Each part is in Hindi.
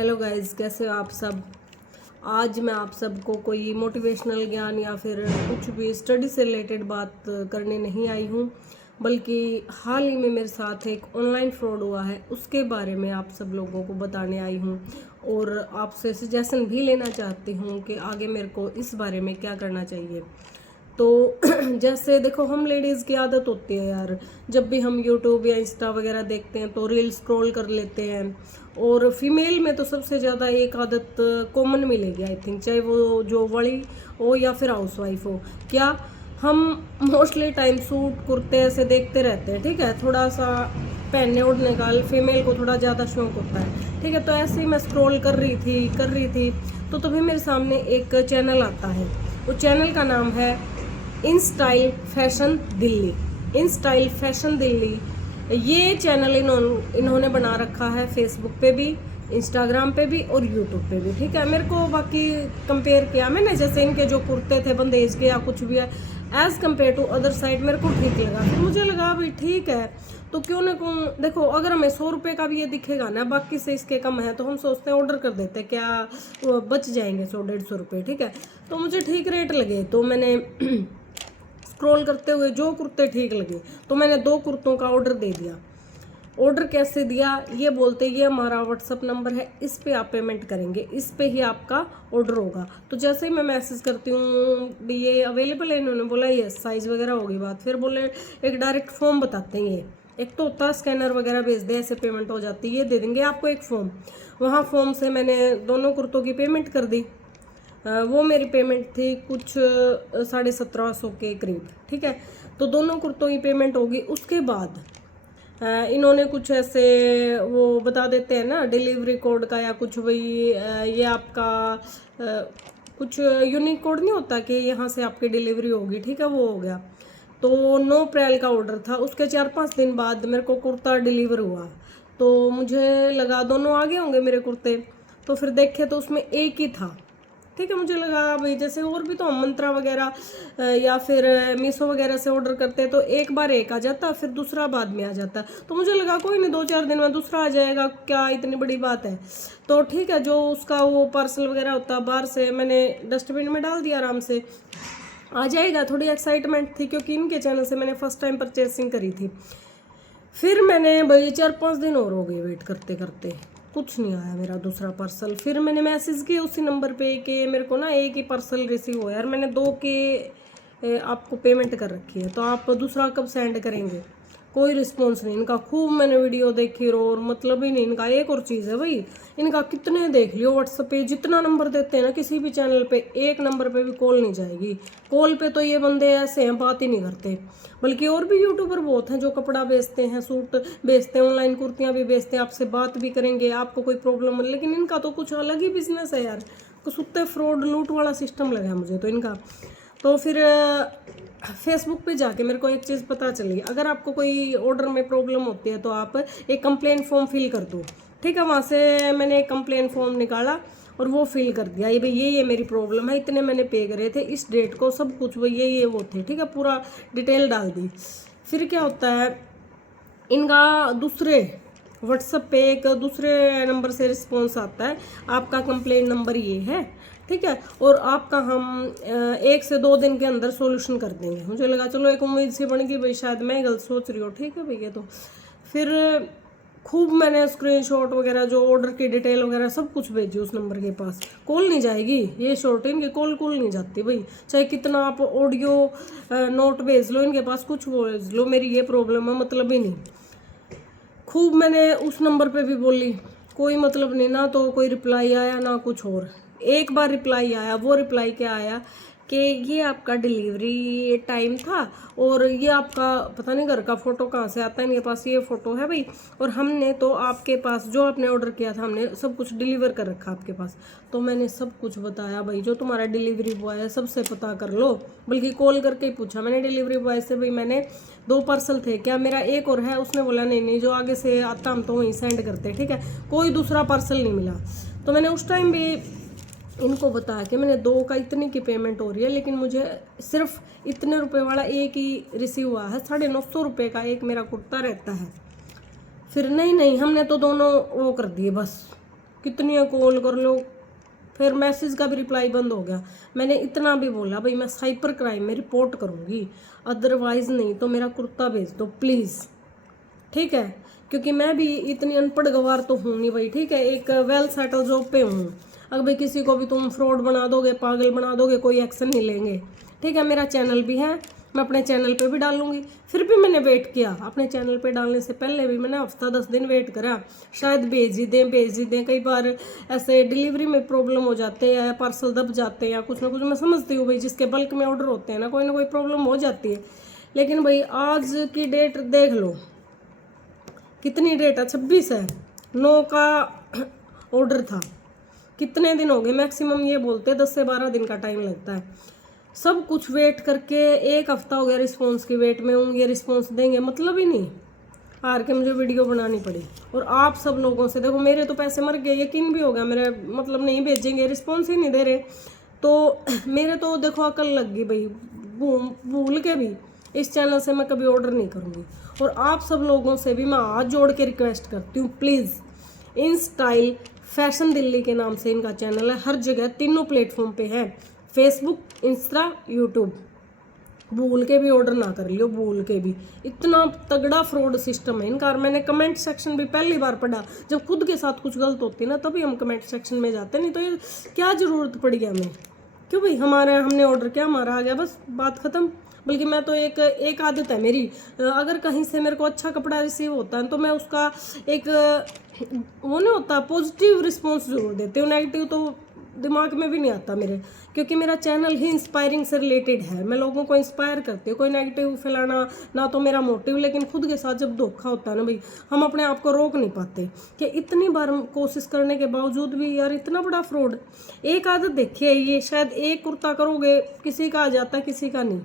हेलो गाइस, कैसे हो आप सब। आज मैं आप सबको कोई मोटिवेशनल ज्ञान या फिर कुछ भी स्टडी से रिलेटेड बात करने नहीं आई हूँ, बल्कि हाल ही में मेरे साथ एक ऑनलाइन फ्रॉड हुआ है, उसके बारे में आप सब लोगों को बताने आई हूँ और आपसे सजेशन भी लेना चाहती हूँ कि आगे मेरे को इस बारे में क्या करना चाहिए। तो जैसे देखो, हम लेडीज़ की आदत होती है यार, जब भी हम यूट्यूब या इंस्टा वगैरह देखते हैं तो रील स्क्रॉल कर लेते हैं। और फीमेल में तो सबसे ज़्यादा एक आदत कॉमन मिलेगी आई थिंक, चाहे वो जो बड़ी हो या फिर हाउसवाइफ हो। क्या हम मोस्टली टाइम सूट कुर्ते ऐसे देखते रहते हैं, ठीक है, थोड़ा सा पहनने ओढ़ने का फीमेल को थोड़ा ज़्यादा शौक होता है, ठीक है। तो ऐसे ही मैं स्क्रॉल कर रही थी तो तभी मेरे सामने एक चैनल आता है। वो चैनल का नाम है in style fashion Delhi. In style fashion Delhi ये चैनल इन्होंने बना रखा है फेसबुक पे भी, इंस्टाग्राम पे भी और यूट्यूब पे भी, ठीक है। मेरे को बाकी कंपेयर किया मैंने, जैसे इनके जो कुर्ते थे बंदेज के या कुछ भी है, as compare to other side मेरे को ठीक लगा। फिर मुझे लगा भाई ठीक है, तो क्यों ना क्यों, देखो अगर हमें 100 रुपये का भी ये दिखेगा ना, बाकी से इसके कम है, तो हम सोचते हैं ऑर्डर कर देते हैं, क्या वो बच जाएंगे 100-150 रुपये, ठीक है। तो मुझे ठीक रेट लगे तो मैंने स्क्रॉल करते हुए जो कुर्ते ठीक लगे तो मैंने 2 कुर्तों का ऑर्डर दे दिया। ऑर्डर कैसे दिया, ये बोलते ये हमारा व्हाट्सअप नंबर है, इस पे आप पेमेंट करेंगे, इस पे ही आपका ऑर्डर होगा। तो जैसे ही मैं मैसेज करती हूँ ये अवेलेबल है, इन्होंने बोला ये साइज़ वगैरह होगी बात, फिर बोले एक डायरेक्ट फॉर्म बताते हैं। ये एक तो होता है स्कैनर वगैरह भेज दे, ऐसे पेमेंट हो जाती है, ये दे देंगे आपको एक फॉर्म। वहाँ फॉर्म से मैंने दोनों कुर्तों की पेमेंट कर दी। वो मेरी पेमेंट थी कुछ 1750 के करीब, ठीक है। तो दोनों कुर्तों की पेमेंट होगी। उसके बाद इन्होंने कुछ ऐसे वो बता देते हैं ना डिलीवरी कोड का या कुछ, वही ये आपका कुछ यूनिक कोड नहीं होता कि यहाँ से आपकी डिलीवरी होगी, ठीक है, वो हो गया। तो 9 अप्रैल का ऑर्डर था, उसके 4-5 दिन बाद मेरे को कुर्ता डिलीवर हुआ। तो मुझे लगा दोनों आगे होंगे मेरे कुर्ते, तो फिर देखे तो उसमें एक ही था, ठीक है। मुझे लगा भाई जैसे और भी तो हम मंत्रा वगैरह या फिर मीशो वगैरह से ऑर्डर करते हैं तो एक बार एक आ जाता, फिर दूसरा बाद में आ जाता। तो मुझे लगा कोई नहीं, 2-4 दिन में दूसरा आ जाएगा, क्या इतनी बड़ी बात है। तो ठीक है, जो उसका वो पार्सल वगैरह होता बाहर से मैंने डस्टबिन में डाल दिया, आराम से आ जाएगा। थोड़ी एक्साइटमेंट थी क्योंकि इनके चैनल से मैंने फर्स्ट टाइम परचेसिंग करी थी। फिर मैंने भाई 4-5 दिन और हो गए वेट करते करते, कुछ नहीं आया मेरा दूसरा पार्सल। फिर मैंने मैसेज किया उसी नंबर पे कि मेरे को ना एक ही पार्सल रिसीव हुआ है, मैंने 2 के आपको पेमेंट कर रखी है, तो आप दूसरा कब सेंड करेंगे। कोई रिस्पॉन्स नहीं इनका। खूब मैंने वीडियो देखी और मतलब ही नहीं इनका। एक और चीज़ है भाई, इनका कितने देख लियो व्हाट्सएप पे जितना नंबर देते हैं ना किसी भी चैनल पे, एक नंबर पे भी कॉल नहीं जाएगी। कॉल पे तो ये बंदे ऐसे हैं, बात ही नहीं करते। बल्कि और भी यूट्यूबर बहुत हैं जो कपड़ा बेचते हैं, सूट बेचते हैं, ऑनलाइन कुर्तियाँ भी बेचते हैं, आपसे बात भी करेंगे, आपको कोई प्रॉब्लम हो। लेकिन इनका तो कुछ अलग ही बिजनेस है यार, कुछ उत्ते फ्रॉड लूट वाला सिस्टम लगा मुझे तो इनका। तो फिर फेसबुक पे जाके मेरे को एक चीज़ पता चली, अगर आपको कोई ऑर्डर में प्रॉब्लम होती है तो आप एक कंप्लेंट फॉर्म फिल कर दो, ठीक है। वहाँ से मैंने एक कंप्लेंट फॉर्म निकाला और वो फिल कर दिया, ये भाई ये मेरी प्रॉब्लम है, इतने मैंने पे करे थे इस डेट को, सब कुछ वो ये वो थे, ठीक है, पूरा डिटेल डाल दी। फिर क्या होता है, इनका दूसरे व्हाट्सएप पे एक दूसरे नंबर से रिस्पॉन्स आता है, आपका कंप्लेंट नंबर ये है, ठीक है, और आपका हम 1 से 2 दिन के अंदर सॉल्यूशन कर देंगे। मुझे लगा चलो एक उम्मीद सी बन गई भाई, शायद मैं गलत सोच रही हूँ, ठीक है भैया। तो फिर खूब मैंने स्क्रीनशॉट वगैरह जो ऑर्डर की डिटेल वगैरह सब कुछ भेजी उस नंबर के पास। कॉल नहीं जाएगी, ये शॉर्ट इनकी कॉल नहीं जाती भाई, चाहे कितना आप ऑडियो नोट भेज लो इनके पास, कुछ भेज लो, मेरी ये प्रॉब्लम है, मतलब ही नहीं। खूब मैंने उस नंबर पे भी बोली, कोई मतलब नहीं, ना तो कोई रिप्लाई आया ना कुछ और। एक बार रिप्लाई आया, वो रिप्लाई क्या आया कि ये आपका डिलीवरी टाइम था और ये आपका पता नहीं घर का फ़ोटो कहाँ से आता है, इनके पास ये फ़ोटो है भाई, और हमने तो आपके पास जो आपने ऑर्डर किया था हमने सब कुछ डिलीवर कर रखा आपके पास। तो मैंने सब कुछ बताया भाई, जो तुम्हारा डिलीवरी बॉय है सबसे पता कर लो, बल्कि कॉल करके ही पूछा मैंने डिलीवरी बॉय से, भाई मैंने 2 पार्सल थे, क्या मेरा एक और है। उसने बोला नहीं जो आगे से आता हम तो वहीं सेंड करते, ठीक है, कोई दूसरा पार्सल नहीं मिला। तो मैंने उस टाइम भी इनको बताया कि मैंने 2 का इतनी की पेमेंट हो रही है, लेकिन मुझे सिर्फ इतने रुपए वाला एक ही रिसीव हुआ है, 950 रुपये का एक मेरा कुर्ता रहता है। फिर नहीं हमने तो दोनों वो कर दिए बस, कितनी कॉल कर लो, फिर मैसेज का भी रिप्लाई बंद हो गया। मैंने इतना भी बोला भाई मैं साइबर क्राइम में रिपोर्ट करूँगी, अदरवाइज़ नहीं तो मेरा कुर्ता भेज दो प्लीज़, ठीक है। क्योंकि मैं भी इतनी अनपढ़ गवार तो हूँ नहीं भाई, ठीक है। एक वेल सेटल जॉब पे हूँ। अगर भाई किसी को भी तुम फ्रॉड बना दोगे, पागल बना दोगे, कोई एक्शन नहीं लेंगे, ठीक है। मेरा चैनल भी है, मैं अपने चैनल पे भी डालूंगी। फिर भी मैंने वेट किया, अपने चैनल पे डालने से पहले भी मैंने हफ्ता 10 दिन वेट करा, शायद भेज ही दें। कई बार ऐसे डिलीवरी में प्रॉब्लम हो जाते हैं या पार्सल दब जाते हैं या कुछ ना कुछ, मैं समझती हूँ भाई जिसके बल्क में ऑर्डर होते हैं ना कोई प्रॉब्लम हो जाती है। लेकिन भाई आज की डेट देख लो, कितनी डेट है, 26 है, 9 का ऑर्डर था। कितने दिन हो गए, मैक्सिमम ये बोलते हैं 10 से 12 दिन का टाइम लगता है। सब कुछ वेट करके 1 हफ्ता हो गया रिस्पॉन्स की वेट में हूँ। ये रिस्पॉन्स देंगे मतलब ही नहीं, हार के मुझे वीडियो बनानी पड़ी। और आप सब लोगों से देखो, मेरे तो पैसे मर गए, यकीन भी हो गया मेरे, मतलब नहीं भेजेंगे, रिस्पॉन्स ही नहीं दे रहे। तो मेरे तो देखो अकल लग गई भाई, भूल के भी इस चैनल से मैं कभी ऑर्डर नहीं करूँगी। और आप सब लोगों से भी मैं हाथ जोड़ के रिक्वेस्ट करती हूँ, please in style fashion Delhi के नाम से इनका चैनल है, हर जगह तीनों प्लेटफॉर्म पे है, फेसबुक, इंस्टा, यूट्यूब। भूल के भी ऑर्डर ना कर लियो, भूल के भी। इतना तगड़ा फ्रॉड सिस्टम है इनका। और मैंने कमेंट सेक्शन भी पहली बार पढ़ा, जब खुद के साथ कुछ गलत होती है ना तभी हम कमेंट सेक्शन में जाते, नहीं तो ये क्या ज़रूरत पड़ी हमें, क्यों भाई, हमने ऑर्डर किया, हमारा आ गया, बस बात ख़त्म। बल्कि मैं तो एक आदत है मेरी, अगर कहीं से मेरे को अच्छा कपड़ा रिसीव होता है तो मैं उसका एक वो नहीं होता, पॉजिटिव रिस्पॉन्स जरूर देती हूँ। नेगेटिव तो दिमाग में भी नहीं आता मेरे, क्योंकि मेरा चैनल ही इंस्पायरिंग से रिलेटेड है। मैं लोगों को इंस्पायर करती हूँ, कोई नेगेटिव फैलाना ना तो मेरा मोटिव। लेकिन खुद के साथ जब धोखा होता है ना भाई, हम अपने आप को रोक नहीं पाते कि इतनी बार कोशिश करने के बावजूद भी यार इतना बड़ा फ्रॉड। एक आदत देखिए, ये शायद एक कुर्ता करोगे किसी का आ जाता है, किसी का नहीं,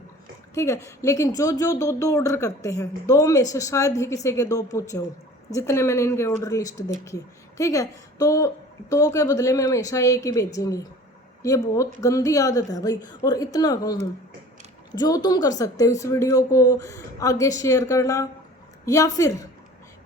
ठीक है। लेकिन जो 2 ऑर्डर करते हैं, 2 में से शायद ही किसी के 2 पूछे हो, जितने मैंने इनके ऑर्डर लिस्ट देखी, ठीक है। तो 2 के बदले में हमेशा 1 ही भेजेंगी, ये बहुत गंदी आदत है भाई। और इतना कहूँ, जो तुम कर सकते हो इस वीडियो को आगे शेयर करना, या फिर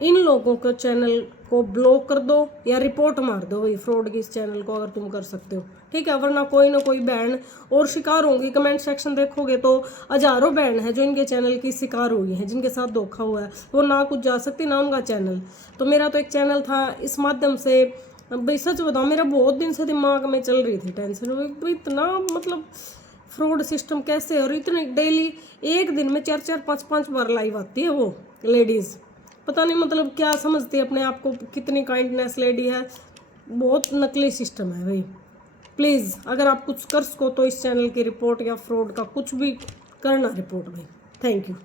इन लोगों के चैनल को ब्लॉक कर दो या रिपोर्ट मार दो भाई, फ्रॉड की इस चैनल को, अगर तुम कर सकते हो, ठीक है। वरना कोई ना कोई बहन और शिकार होंगी। कमेंट सेक्शन देखोगे तो हजारों बहन है जो इनके चैनल की शिकार हुई है, जिनके साथ धोखा हुआ है, वो ना कुछ जा सकती ना उनका चैनल। तो मेरा तो एक चैनल था, इस माध्यम से भाई सच बताओ, मेरा बहुत दिन से दिमाग में चल रही थी टेंशन, इतना मतलब फ्रॉड सिस्टम कैसे। और इतने डेली एक दिन में 4-4, 5-5 बार लाइव आती है वो लेडीज़, पता नहीं मतलब क्या समझती है अपने आप को, कितनी काइंडनेस लेडी है। बहुत नकली सिस्टम है भाई। प्लीज़ अगर आप कुछ कर सको तो इस चैनल की रिपोर्ट या फ्रॉड का कुछ भी करना रिपोर्ट भाई। Thank you.